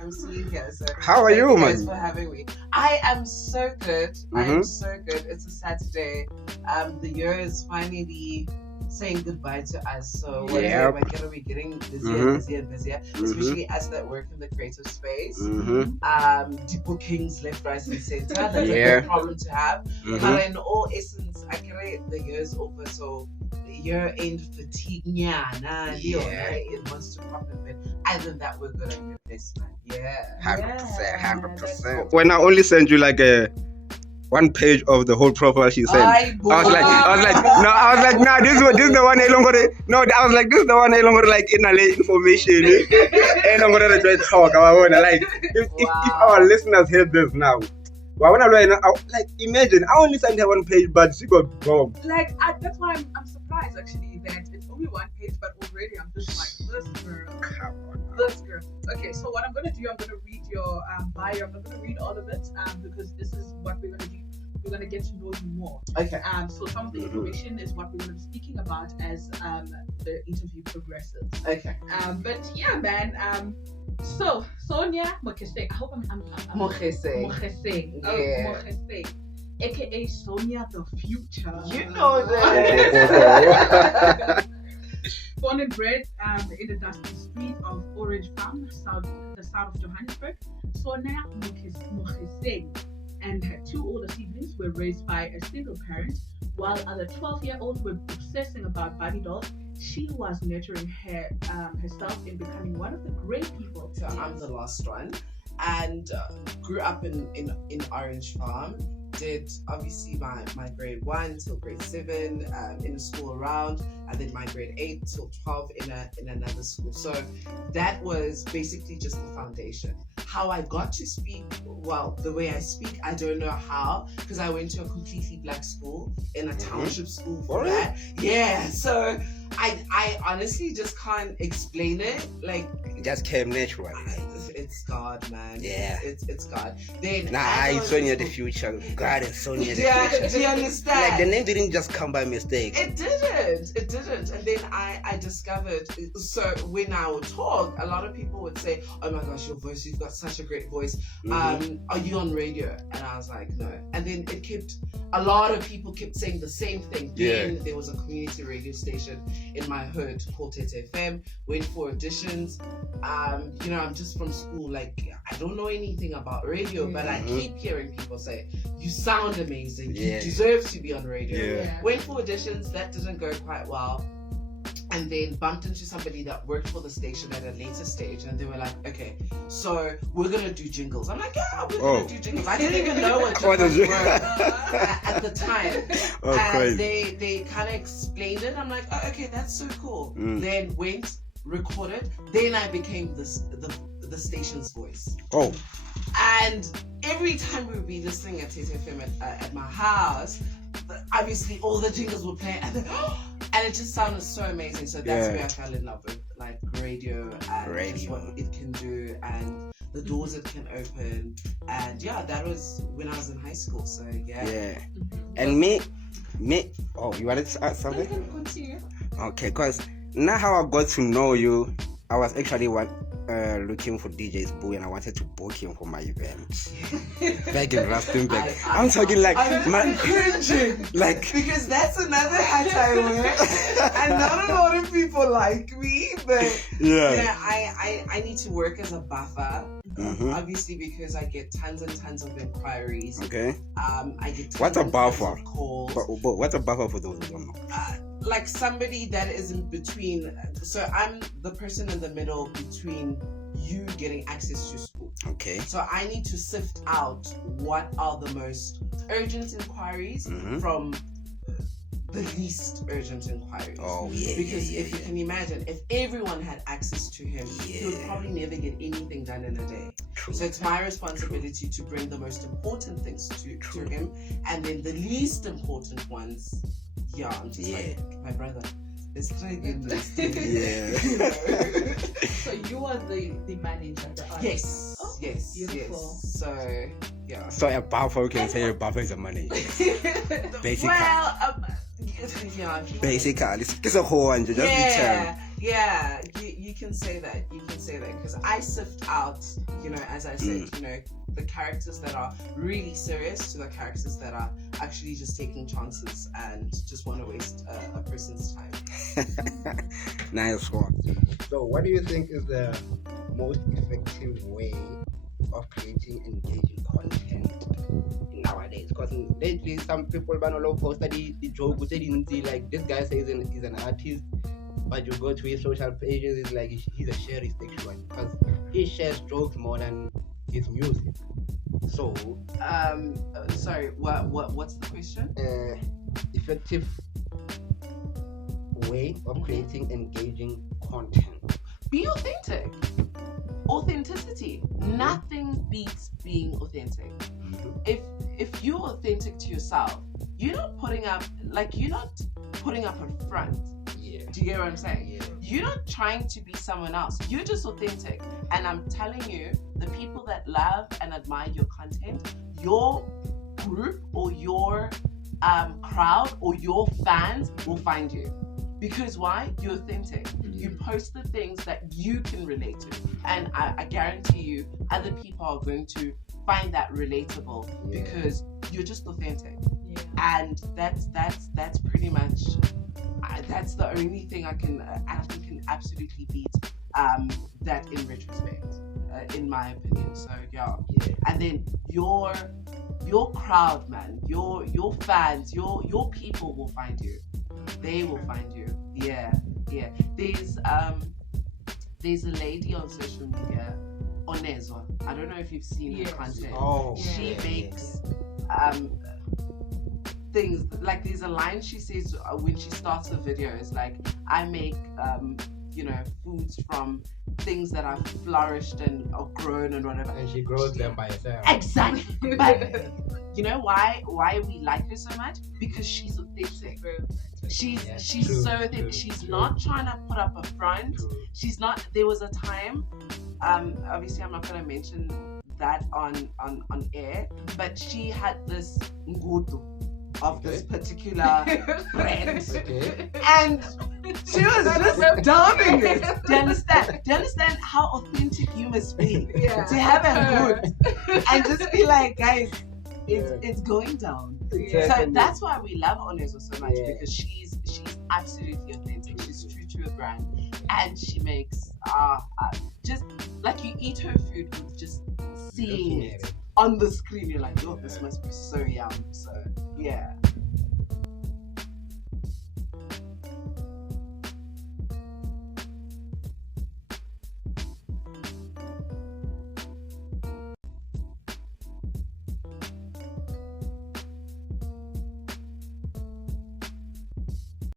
I'm seeing here. So how are thank you, guys man? for having me. I am so good. I am so good. It's a Saturday. The year is finally saying goodbye to us. So Yep. we're getting busier and busier and busier, especially us that work in the creative space. The bookings left, right, and center. That's a good problem to have. But in all essence, I carry the year's over. So year-end fatigue, it wants to pop in. But other than that, we're good at this, man. Yeah. 100%. When I only send you like a 1 page of the whole profile she sent, I was like, nah, this is the one I don't got it. No, I was like, this is the one I don't got like in information. And I'm gonna try to talk. I wanna like if our listeners hear this now. Well, when I like imagine I only sent her 1 page, but she got bombed. Like that's why I'm surprised actually that it's only 1 page, but already I'm just like this girl. Come on. This girl. Okay, so what I'm gonna do, I'm gonna read your bio. I'm not gonna read all of it because this is what we're gonna do. We're gonna get to know you more. Okay. So some of the information is what we're gonna be speaking about as the interview progresses. Okay. But yeah, man. So Sonia Mokese. I hope I'm Mokese. Mokese. Yeah. Mokese. AKA Sonia the Future. You know that. Born and bred in the dusty street of Orange Farm, the south of Johannesburg, Sonia Mokese and her 2 older siblings were raised by a single parent. While other 12-year-olds were obsessing about Barbie dolls, she was nurturing herself in becoming one of the great people. So I'm the last one, and grew up in Orange Farm. Did obviously my grade 1 till grade 7 in a school around, and then my grade 8 till 12 in another school. So that was basically just the foundation. How I got to speak, well, the way I speak, I don't know how, because I went to a completely black school in a township school for that. Yeah, so I honestly just can't explain it. Like, it just came naturally. It's God, man. Yeah. It's God. Then Sonia the Future. God is Sonia the Future. Do you understand? Like the name didn't just come by mistake. It didn't. And then I discovered, so when I would talk, a lot of people would say, oh my gosh, your voice, you've got such a great voice. Are you on radio? And I was like, no. And then a lot of people kept saying the same thing. Then there was a community radio station in my hood called FM. Went for auditions. I'm just from school, like I don't know anything about radio, but I keep hearing people say, you sound amazing, you deserve to be on radio. Went for auditions, that didn't go quite well, and then bumped into somebody that worked for the station at a later stage, and they were like, okay, so we're gonna do jingles. I'm like, yeah, we're gonna do jingles. I didn't even know what jingles were at the time. And they kind of explained it. I'm like, oh, okay, that's so cool. Then went, recorded, then I became the station's voice. And every time we would be listening at FM at my house, obviously all the jingles would play, and it just sounded so amazing. So that's where I fell in love with like radio and just what it can do and the doors it can open. And that was when I was in high school. So and me oh, you wanted to add something? Continue. Okay, because now how I got to know you, I was actually looking for DJ's Boo, and I wanted to book him for my event back in Rustenburg. I'm talking like I'm cringing, like, because that's another hat I wear, and not a lot of people like me, but I need to work as a buffer. Obviously, because I get tons and tons of inquiries. Okay. I get what's a buffer? Calls. But what's a buffer for those who don't know? Like somebody that is in between. So I'm the person in the middle between you getting access to school. Okay. So I need to sift out what are the most urgent inquiries from the least urgent inquiries. Because if you can imagine, if everyone had access to him, he would probably never get anything done in a day. True. So it's my responsibility to bring the most important things to him, and then the least important ones, I'm just like, my brother, let's try again this. So you are the manager, the artist. Yes. Beautiful. So So a buffer, can say a buffer is a manager. Basically. Well, basically, it's a whole one. Just you you can say that. You can say that because I sift out, as I said, the characters that are really serious to the characters that are actually just taking chances and just want to waste a person's time. Nice one. So, what do you think is the most effective way of creating engaging content nowadays? Because lately, some people post the joke, like this guy says he's an artist, but you go to his social pages, it's like he's a share sexual because he shares jokes more than his music. So, sorry, what's the question? Effective way of creating engaging content. Be authentic. Authenticity. Nothing beats being authentic. If you're authentic to yourself, you're not putting up a front. Yeah. Do you get what I'm saying? Yeah. You're not trying to be someone else. You're just authentic. And I'm telling you, the people that love and admire your content, your group or your crowd or your fans will find you. Because why? You're authentic. You post the things that you can relate to. And I guarantee you, other people are going to find that relatable because you're just authentic. Yeah. And that's pretty much, that's the only thing I think can absolutely beat that in retrospect, in my opinion. So yeah. And then your crowd, man, your fans, your people will find you. They will find you. Yeah. There's a lady on social media, O.d.i.r.i.l.e. I don't know if you've seen her content. She makes things like, there's a line she says when she starts the video. It's like, I make foods from things that have flourished and are grown and whatever. And she grows them by herself. Exactly. But you know why we like her so much? Because she's authentic. She's so authentic. She's not trying to put up a front. She's not. There was a time, obviously I'm not going to mention that on air, but she had this ngudu of this particular brand, and she was just dumping it. Do you understand? Do you understand how authentic you must be to have a good and just be like, guys, it's going down. So that's why we love O.d.i.r.i.l.e so much, because she's absolutely authentic. She's true to her brand, and she makes just like, you eat her food with just seeing it on the screen. You're like, oh, this must be so yum. So yeah.